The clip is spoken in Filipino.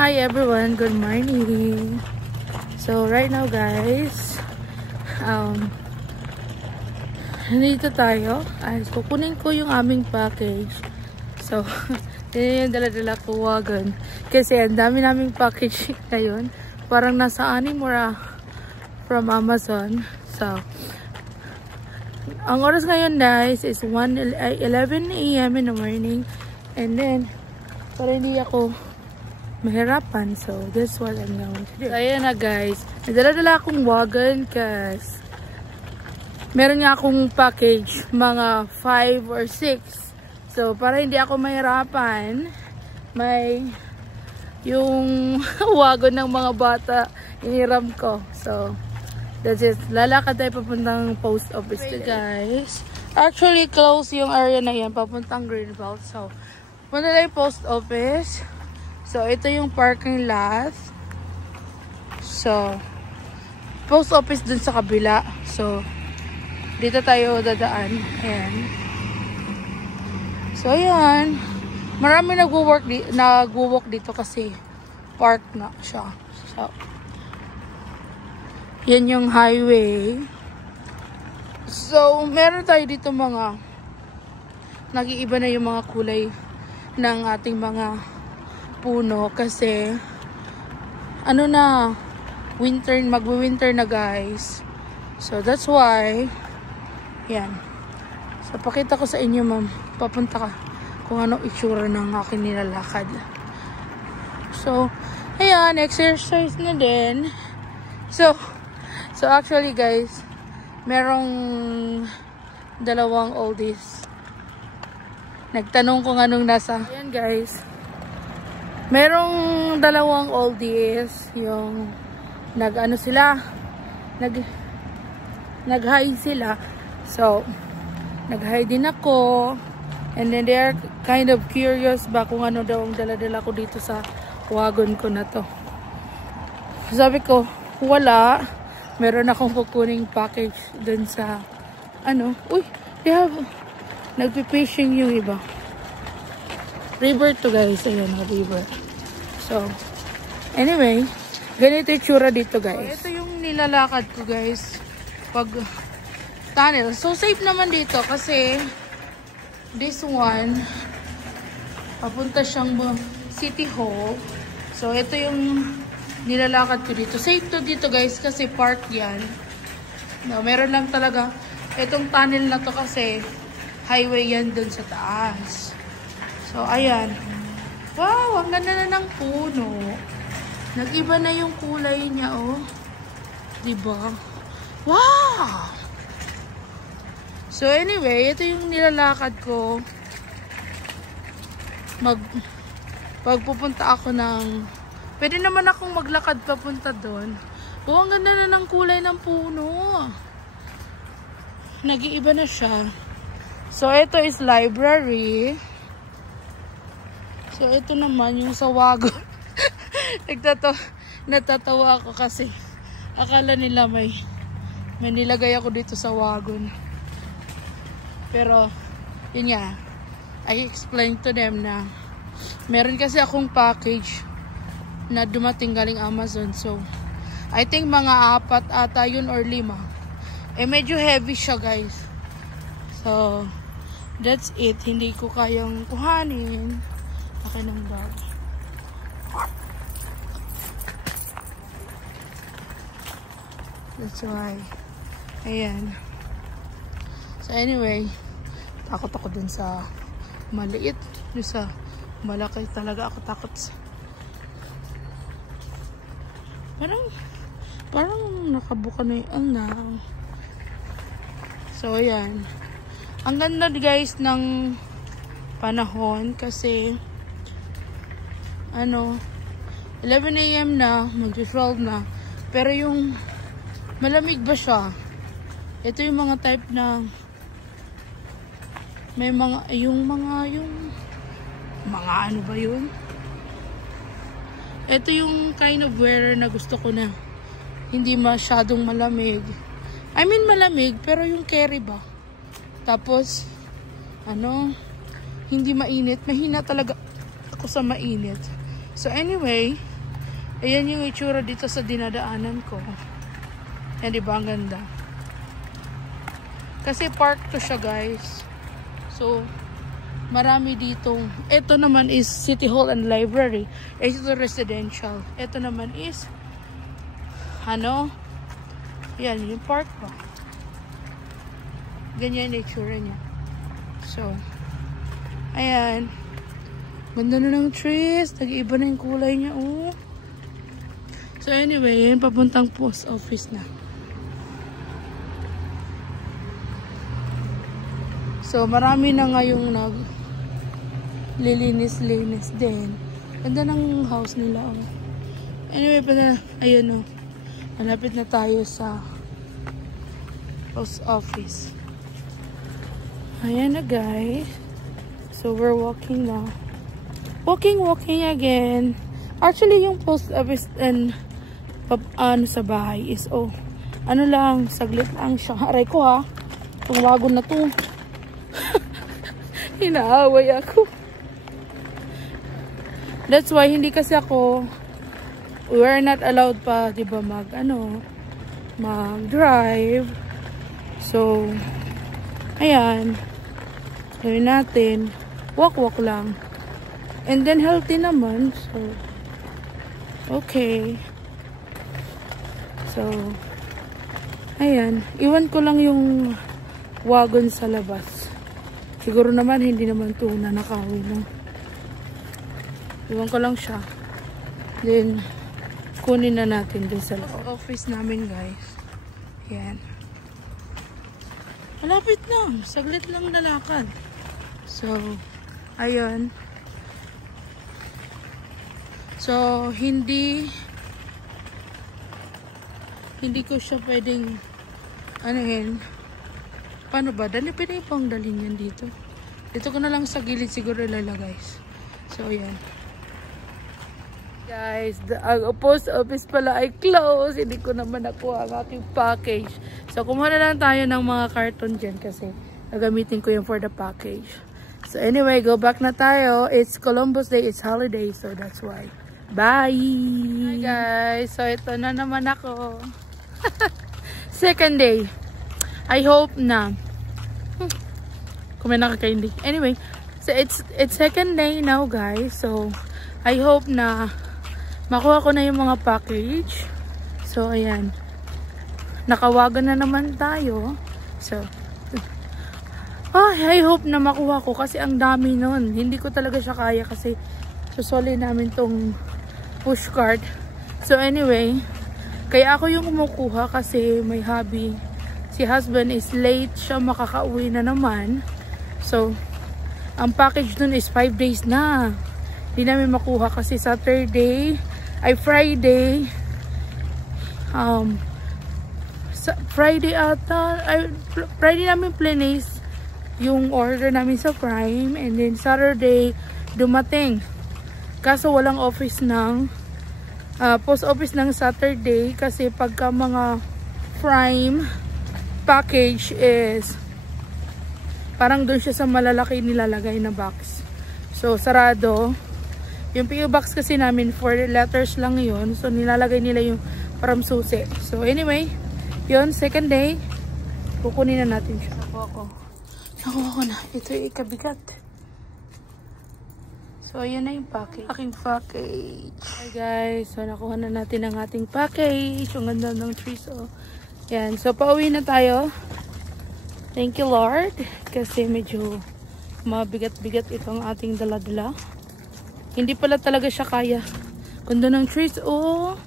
Hi everyone, good morning. So right now guys, nandito tayo. Kukunin ko yung aming package. So, yun yung dala-dala ko wagon. Kasi ang dami naming package ngayon. Parang nasa 6 mura from Amazon. So, ang oras ngayon guys is 11 AM in the morning. And then, para hindi ako mahirapan. So, that's what I'm going to do. So, ayan na guys. Nadala-dala akong wagon kasi meron nga akong package, mga 5 or 6. So, para hindi ako mahirapan, may yung wagon ng mga bata, iniram ko. So, that's it. Lalakad tayo papuntang post office today. Guys, actually close yung area na yan, papuntang Greenbelt. So, punta tayo post office. So, ito yung parking lot. So, post office dun sa kabila. So, dito tayo dadaan. Ayan. So, ayan. Marami nagwo-work dito kasi park na siya. So, yan yung highway. So, meron tayo dito mga nag-iiba na yung mga kulay ng ating mga puno kasi ano na, magwi-winter na guys. So, that's why yan. So, pakita ko sa inyo ma'am. Papunta ka kung ano itsura ng aking nilalakad. So, ayan. Exercise na din. So actually guys, merong 2 oldies. Nagtanong kung anong nasa. Ayan guys. Merong 2 oldies. Yung nag-ano sila. Nag-hide sila. So, nag-hide din ako. And then they're kind of curious ba kung ano daw ang dala-dala ko dito sa wagon ko na to. Sabi ko, wala. Meron akong kukuning package dun sa ano. Uy, they have nagpi-fishing yung iba. River to guys. Ayan, river. So, anyway, ganito yung tsura dito guys. So, ito yung nilalakad ko guys. Pag tunnel. So, safe naman dito kasi this one, papunta siyang City Hall. So, ito yung nilalakad ko dito. Safe to dito guys kasi park yan. No, meron lang talaga. Itong tunnel na to kasi highway yan dun sa taas. So, ayan. Wow, ang ganda na ng puno. Nag-iba na yung kulay niya, oh. Diba? Wow! So, anyway, ito yung nilalakad ko. Pagpupunta ako ng... Pwede naman akong maglakad papunta doon. Oh, ang ganda na ng kulay ng puno. Nag-iiba na siya. So, ito is library. So, ito naman yung sa wagon. Natatawa ako kasi akala nila may nilagay ako dito sa wagon. Pero, yun nga. I explained to them na meron kasi akong package na dumating galing Amazon. So, I think mga 4 ata yun or 5. Eh, medyo heavy siya guys. So, that's it. Hindi ko kayang kuhanin. Okay ng bag. That's why. Ayan. So, anyway, takot ako dun sa maliit. Dun sa malaki talaga ako takot. Parang nakabuka na yung So, ayan. Ang ganda guys ng panahon kasi 11 AM na, mag-12 na. Pero yung malamig ba siya? Ito yung mga type na may mga ano ba yun? Ito yung kind of weather na gusto ko na hindi masyadong malamig. I mean malamig, pero yung carry ba? Tapos, hindi mainit. Mahina talaga ako sa mainit. So anyway, Ayan yung itsura dito sa dinadaanan ko. Yan, diba? Ang ganda. Kasi park to siya, guys. So, marami ditong. Ito naman is City Hall and Library. Ito residential. Ito naman is ano? Yan, yung park pa. Ganyan yung itsura niya. So, ayan. Ganda na ng trees. Nag-iiba na yung kulay niya. Oh. So anyway, yun papuntang post office na. So marami na ngayong naglilinis-linis din. Ganda ng house nila. Oh. Anyway, ayun oh. Malapit na tayo sa post office. Ayan na guys. So we're walking now. Walking again. Actually, yung post office and sa bahay is ano lang, saglit lang siya. Aray ko ha. Itong wagon na to. Hinaaway ako. That's why hindi kasi ako, we are not allowed pa, diba, mag-drive. So, ayan. Gawin natin. Walk lang. And then healthy naman. So, okay. So, ayan. Iwan ko lang yung wagon sa labas. Siguro naman, hindi naman ito nanakawin. No? Iwan ko lang siya. Then, kunin na natin din sa office namin, guys. Ayan. Malapit na. Saglit lang lalakad. So, ayun. So, hindi ko siya pwedeng paano ba? Pwede pang dalhin yan dito. Dito ko na lang sa gilid siguro ilalagay. So, ayan. Guys, the post office pala ay close. Hindi ko naman nakuha ang aking package. So, kumuha na lang tayo ng mga karton dyan kasi gagamitin ko yung for the package. So, anyway, go back na tayo. It's Columbus Day. It's holiday. So, that's why. Bye! Hi guys! So, ito na naman ako. Second day. I hope na kung may nakakaindi. Anyway, so it's second day now guys. So, I hope na makuha ko na yung mga package. So, ayan. Nakawagan na naman tayo. So, I hope na makuha ko kasi ang dami nun. Hindi ko talaga siya kaya kasi susoli namin tong push cart. So anyway, kaya ako yung kumukuha kasi may hobby. Si husband is late siya, makakauwi na naman. So, ang package dun is 5 days na. Hindi namin makuha kasi Friday Friday namin place yung order namin sa Prime, and then Saturday dumating. Kaso walang office ng post office ng Saturday kasi pagka mga Prime package is parang doon siya sa malalaki nilalagay na box. So sarado. Yung PO box kasi namin 4 letters lang yun. So nilalagay nila yung parang susi. So anyway, yun, second day. Kukunin na natin siya. Nakuha ko na. Ito yung ikabigat. So, ayan na yung package. Aking package. Hi guys. So, nakuha na natin ang ating package. Ang ganda ng trees. Oh. Yan. So, pauwi na tayo. Thank you, Lord. Kasi medyo mabigat-bigat itong ating dala-dala. Hindi pala talaga siya kaya. Ganda ng trees. Oh.